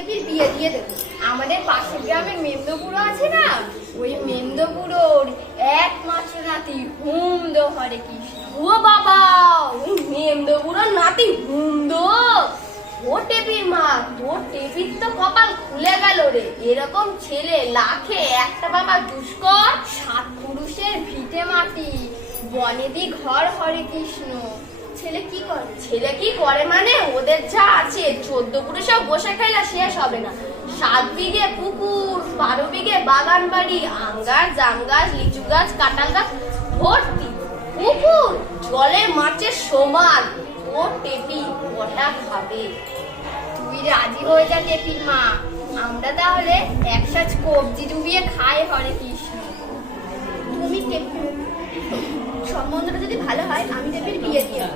টেপির বিয়ে দিয়ে দেবো। আমাদের পাশের গ্রামের মেমদপুরো আছে না, ওই মেমদপুরোর একমাত্র নাতি হুমদো হরে কৃষ্ণ। ও বাবা, ওই মেমদপুরোর নাতি হুমদো। ও টেপির মা, তোর টেপির তো কপাল খুলে গেল রে। এরকম ছেলে লাখে একটা বাবা দুষ্কর। সাত পুরুষের ভিটে মাটি, বনেদি ঘর হরে কৃষ্ণ। ছেলে কি করে? ছেলে কি করে মানে, ওদের যা আছে 14 পুরুষও বসে খাইলা শেষ হবে না। 7 বিঘে পুকুর, 12 বিঘে বাগান বাড়ি, আম গাছ, জাম গাছ, লিচু গাছ, কাঁঠাল গাছ ভর্তি। পুকুর জলে মাছের সমান। ও টেপি কটা খাবে? তুই রাজি হয়ে যা টেপির মা, আমরা তাহলে একসাথে কবজি ডুবিয়ে খাই হরে কৃষ্ণ। তুমি টেপি সম্বন্ধটা যদি ভালো হয়, আমি টেপির বিয়ে দিয়ে